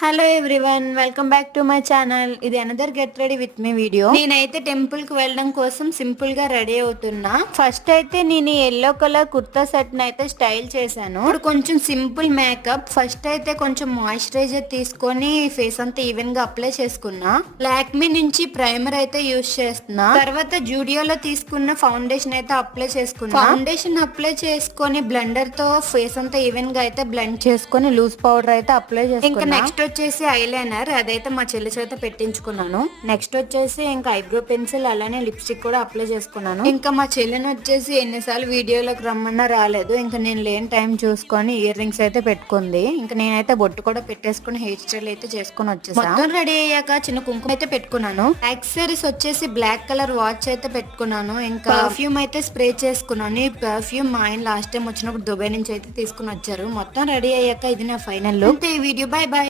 Hello everyone, welcome back to my channel. ఇది another get ready with me video. నేనైతే temple కి వెళ్ళడం కోసం సింపుల్ గా రెడీ అవుతున్నా. ఫస్ట్ అయితే నేను ఎల్లో కలర్ కుర్తా సెట్ అయితే స్టైల్ చేశాను. ఇప్పుడు కొంచెం సింపుల్ మేకప్. ఫస్ట్ అయితే కొంచెం మాయిశ్చరైజర్ తీసుకొని ఫేస్ అంతా ఈవెన్ గా అప్లై చేసుకున్నా. లాక్మీ నుంచి ప్రైమర్ అయితే యూజ్ చేస్తున్నా. తర్వాత జూడియోలో తీసుకున్న ఫౌండేషన్ అయితే అప్లై చేసుకున్నా. ఫౌండేషన్ అప్లై చేసుకొని బ్లెండర్ తో ఫేస్ అంతా ఈవెన్ గా అయితే బ్లెండ్ చేసుకొని లూజ్ పౌడర్ అయితే అప్లై చేసుకున్నా. ఇంకా నెక్స్ట్ వచ్చేసి ఐలైనర్, అదైతే మా చెల్లి చేత పెట్టించుకున్నాను. నెక్స్ట్ వచ్చేసి ఇంకా ఐబ్రో పెన్సిల్, అలానే లిప్స్టిక్ కూడా అప్లై చేసుకున్నాను. ఇంకా మా చెల్లిని వచ్చేసి ఎన్నిసార్లు వీడియోలోకి రమ్మన్నా రాలేదు. ఇంకా నేను లేని టైం చూసుకొని ఇయర్ రింగ్స్ అయితే పెట్టుకుంది. ఇంకా నేనైతే బొట్టు కూడా పెట్టేసుకుని హెయిర్ స్టైల్ అయితే చేసుకుని వచ్చేసాను. మొత్తం రెడీ అయ్యాక చిన్న కుంకుమ అయితే పెట్టుకున్నాను. యాక్సెసరీస్ వచ్చేసి బ్లాక్ కలర్ వాచ్ అయితే పెట్టుకున్నాను. ఇంకా పర్ఫ్యూమ్ అయితే స్ప్రే చేసుకున్నాను. ఈ పర్ఫ్యూమ్ మా ఆయన లాస్ట్ టైం వచ్చినప్పుడు దుబాయ్ నుంచి అయితే తీసుకుని వచ్చారు. మొత్తం రెడీ అయ్యాక ఇది నా ఫైనల్ లుక్. ఈ వీడియో బై బై.